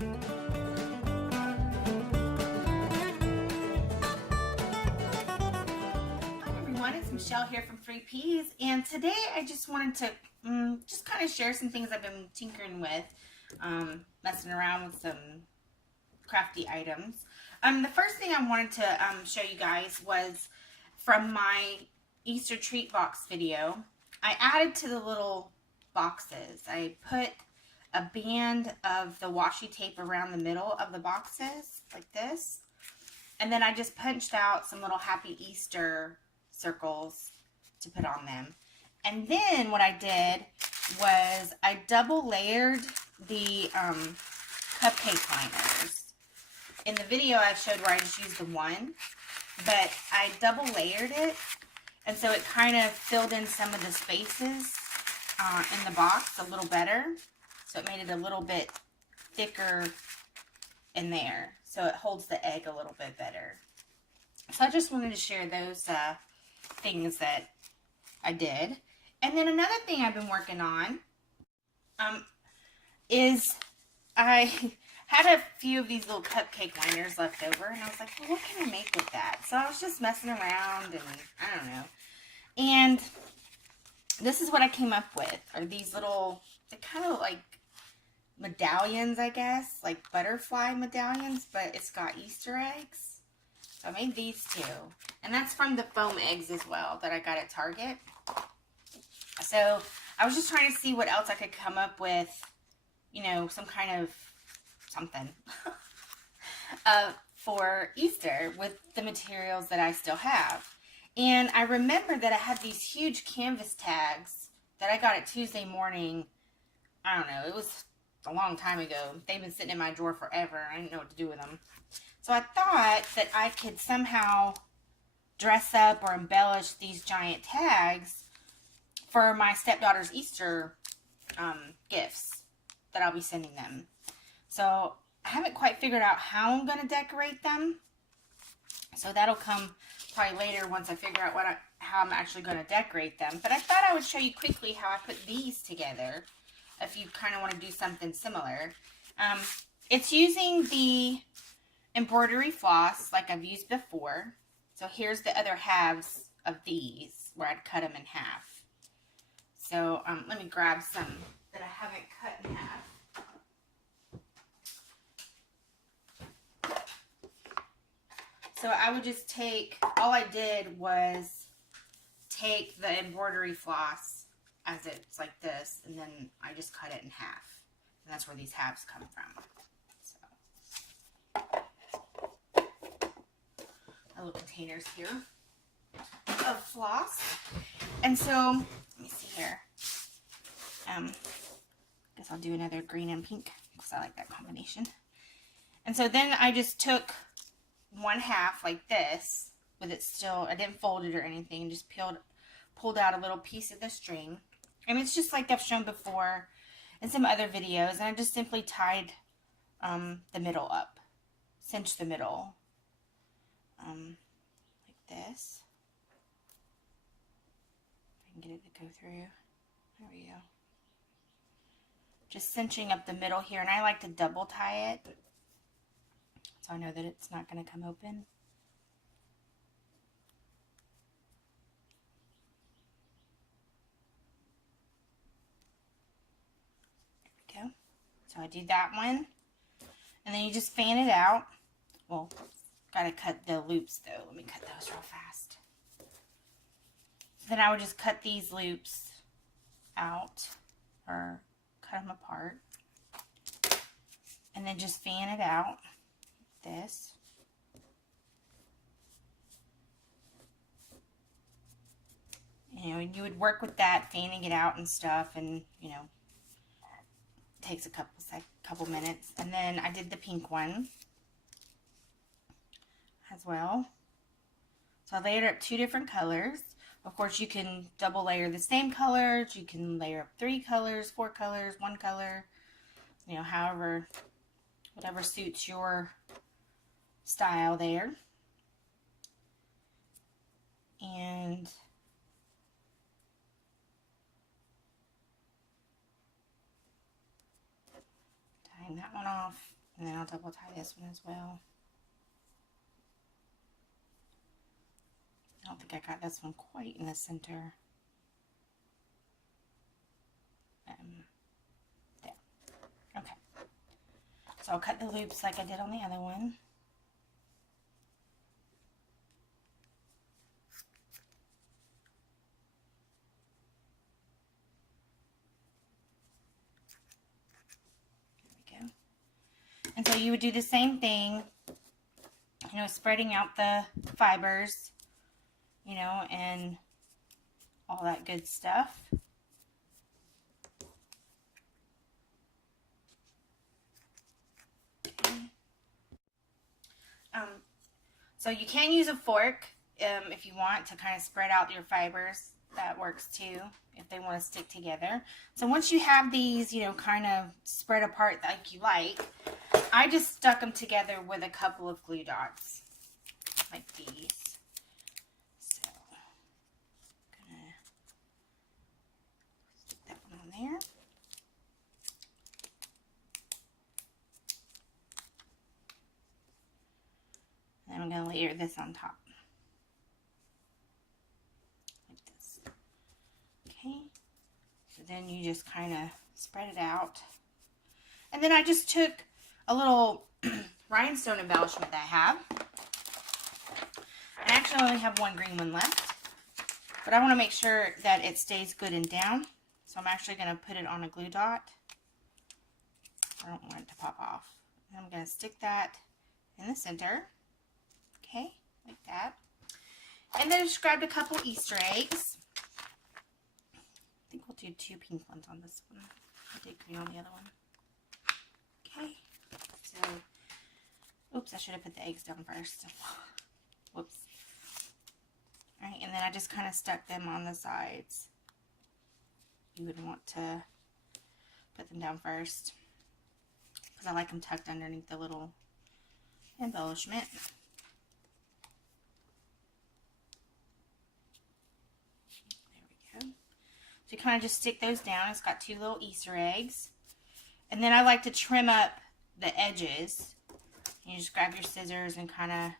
It's Michelle here from 3Ps, and today I just wanted to just kind of share some things I've been tinkering with, messing around with some crafty items. The first thing I wanted to show you guys was from my Easter treat box video. I added to the little boxes. I put a band of the washi tape around the middle of the boxes like this, and then I just punched out some little Happy Easter circles to put on them. And then what I did was I double layered the cupcake liners. In the video I showed where I just used the one, but I double layered it, and so it kind of filled in some of the spaces in the box a little better. So it made it a little bit thicker in there, so it holds the egg a little bit better. So I just wanted to share those things that I did. And then another thing I've been working on is I had a few of these little cupcake liners left over, and I was like, well, what can I make with that? So I was just messing around, and I don't know. And this is what I came up with, are these little, they're kind of like medallions, I guess, like butterfly medallions, but it's got Easter eggs. So I made these two, and that's from the foam eggs as well that I got at Target. So I was just trying to see what else I could come up with, you know, some kind of something for Easter with the materials that I still have. And I remember that I had these huge canvas tags that I got at Tuesday morning. I don't know, it was a long time ago. They've been sitting in my drawer forever. I didn't know what to do with them. So I thought that I could somehow dress up or embellish these giant tags for my stepdaughter's Easter gifts that I'll be sending them. So I haven't quite figured out how I'm going to decorate them. So that'll come probably later once I figure out how I'm actually going to decorate them. But I thought I would show you quickly how I put these together if you kind of want to do something similar. It's using the embroidery floss like I've used before. So here's the other halves of these where I'd cut them in half. So let me grab some that I haven't cut in half. So I would just take, all I did was take the embroidery floss as it's like this, and then I just cut it in half. And that's where these halves come from. Little containers here of floss. And so let me see here, guess I'll do another green and pink because I like that combination. And so then I just took one half like this with it still, I didn't fold it or anything, just pulled out a little piece of the string, and it's just like I've shown before in some other videos, and I just simply tied the middle up, cinched the middle like this. If I can get it to go through. There we go. Just cinching up the middle here, and I like to double tie it so I know that it's not going to come open. There we go. So I do that one, and then you just fan it out. Well, gotta cut the loops though. Let me cut those real fast. So then I would just cut these loops out, or cut them apart, and then just fan it out like this. You know, you would work with that, fanning it out and stuff, and you know, it takes a couple minutes. And then I did the pink one as well. So I layered up 2 different colors. Of course, you can double layer the same colors. You can layer up 3 colors, 4 colors, 1 color, you know, however, whatever suits your style there. And tying that one off And then I'll double tie this one as well. I don't think I got this one quite in the center. There. Okay. So I'll cut the loops like I did on the other one. There we go. And so you would do the same thing, you know, spreading out the fibers, you know, and all that good stuff. Okay. So you can use a fork if you want to kind of spread out your fibers. That works too if they want to stick together. So once you have these, you know, kind of spread apart like you like, I just stuck them together with a couple of glue dots like these. So I'm gonna stick that one on there. And I'm going to layer this on top. Like this. Okay. So then you just kind of spread it out. And then I just took a little rhinestone embellishment that I have. I actually only have one green one left. But I want to make sure that it stays good and down. So I'm actually going to put it on a glue dot. I don't want it to pop off. And I'm going to stick that in the center. Okay, like that. And then I just grabbed a couple Easter eggs. I think we'll do 2 pink ones on this one. I did green on the other one. Okay, so, oops, I should have put the eggs down first. Whoops. Alright, and then I just kind of stuck them on the sides. You would want to put them down first, because I like them tucked underneath the little embellishment. So you kind of just stick those down. It's got 2 little Easter eggs. And then I like to trim up the edges. You just grab your scissors and kind of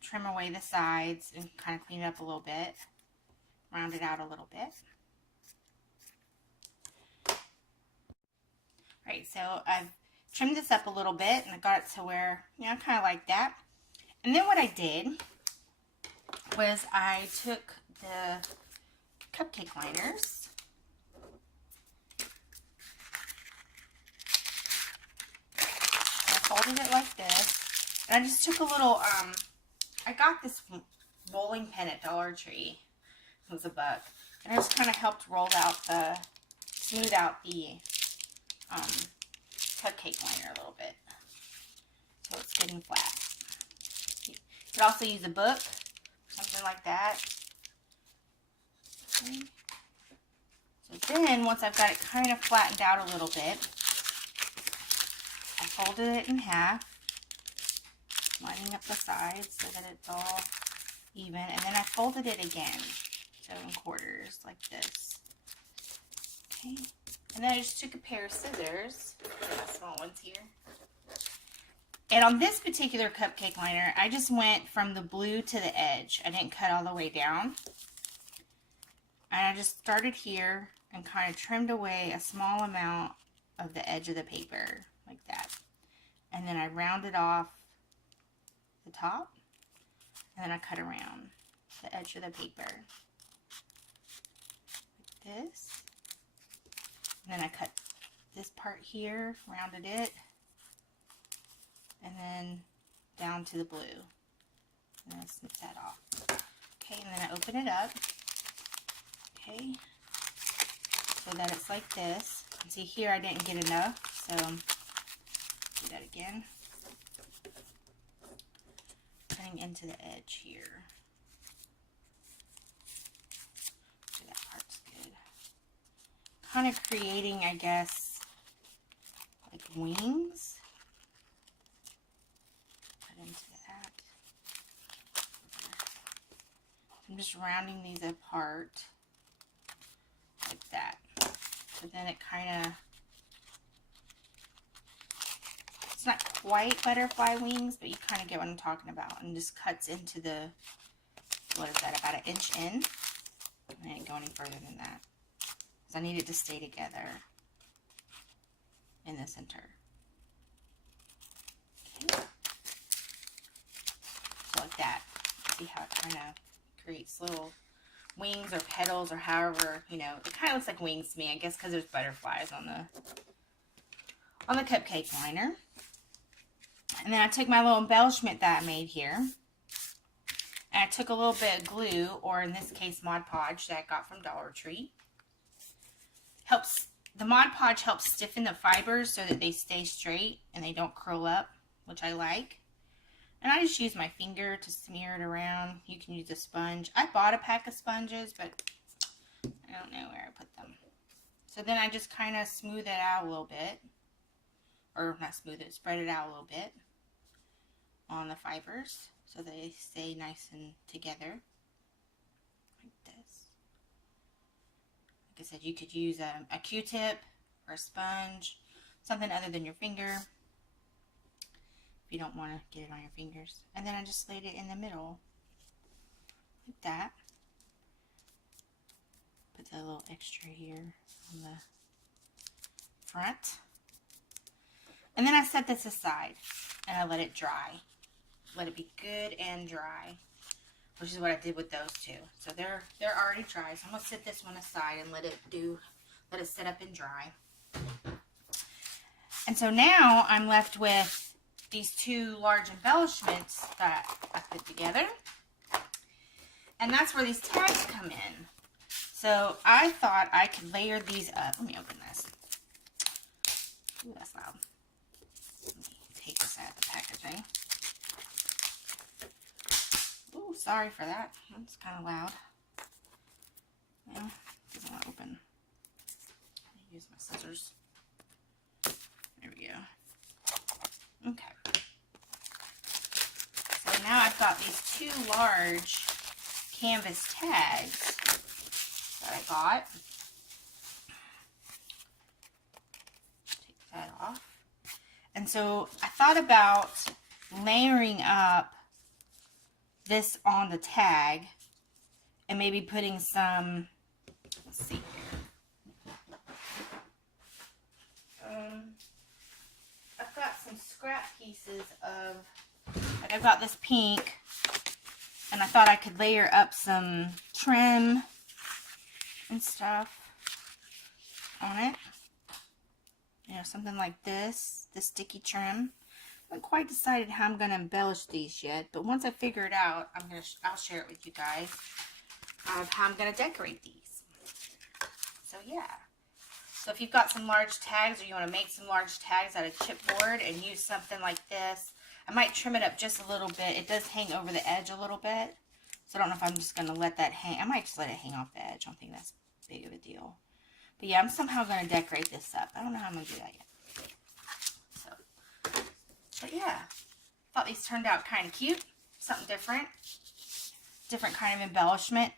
trim away the sides and kind of clean it up a little bit. Round it out a little bit. Alright, so I've trimmed this up a little bit and I got it to where, you know, kind of like that. And then what I did was I took the cupcake liners. I folded it like this. And I just took a little, I got this bowling pin at Dollar Tree. It was $1. And I just kind of helped smooth out the cupcake liner a little bit. So it's getting flat. You could also use a book, something like that. Okay. So then, once I've got it kind of flattened out a little bit, I folded it in half, lining up the sides so that it's all even, and then I folded it again, so in quarters, like this. Okay, and then I just took a pair of scissors, the small ones here, and on this particular cupcake liner, I just went from the blue to the edge. I didn't cut all the way down. And I just started here and kind of trimmed away a small amount of the edge of the paper, like that. And then I rounded off the top, and then I cut around the edge of the paper, like this. And then I cut this part here, rounded it, and then down to the blue. And then snip that off. Okay, and then I open it up. Okay, so that it's like this. And see here I didn't get enough, so do that again. Cutting into the edge here. So that part's good. Kind of creating, I guess, like wings. Cut into that. I'm just rounding these apart. Like that. So then it kind of It's not quite butterfly wings, but you kind of get what I'm talking about. And just cuts into the, what is that, about 1 inch in. I didn't go any further than that, because I need it to stay together in the center. Okay. So like that. See how it kind of creates little wings or petals or however, you know, it kind of looks like wings to me, I guess, because there's butterflies on the cupcake liner. And then I took my little embellishment that I made here, and I took a little bit of glue, or in this case Mod Podge that I got from Dollar Tree. The Mod Podge helps stiffen the fibers so that they stay straight and they don't curl up, which I like. And I just use my finger to smear it around. You can use a sponge. I bought a pack of sponges, but I don't know where I put them. So then I just kind of smooth it out a little bit. Or not smooth it, spread it out a little bit on the fibers so they stay nice and together. Like this. Like I said, you could use a Q-tip or a sponge, something other than your finger, if you don't want to get it on your fingers. And then I just laid it in the middle, like that. Put the little extra here on the front. And then I set this aside and I let it dry. Let it be good and dry, which is what I did with those two. So they're already dry. So I'm gonna set this one aside and let it set up and dry. And so now I'm left with these two large embellishments that I put together. And that's where these tags come in. So I thought I could layer these up. Let me open this. Ooh, that's loud. Let me take this out of the packaging. Ooh, sorry for that. That's kind of loud. Yeah, doesn't want to open. I use my scissors. There we go. Okay. So now I've got these two large canvas tags that I got. Take that off. And so I thought about layering up this on the tag and maybe putting some, let's see here. I've got some scrap pieces of, like I've got this pink, and I thought I could layer up some trim and stuff on it. You know, something like this, the sticky trim. I haven't quite decided how I'm going to embellish these yet, but once I figure it out, I'll share it with you guys of how I'm going to decorate these. So yeah. So if you've got some large tags, or you want to make some large tags out of chipboard and use something like this, I might trim it up just a little bit. It does hang over the edge a little bit, so I don't know if I'm just going to let that hang. I might just let it hang off the edge. I don't think that's big of a deal. But yeah, I'm somehow going to decorate this up. I don't know how I'm going to do that yet. So, but yeah, thought these turned out kind of cute. Something different. Different kind of embellishment.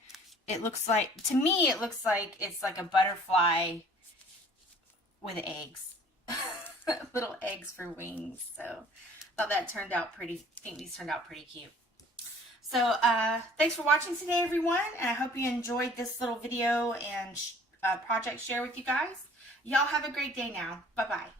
It looks like, to me, it looks like it's like a butterfly with eggs. Little eggs for wings. So, thought that turned out pretty, I think these turned out pretty cute. So, thanks for watching today, everyone. And I hope you enjoyed this little video and project share with you guys. Y'all have a great day now. Bye-bye.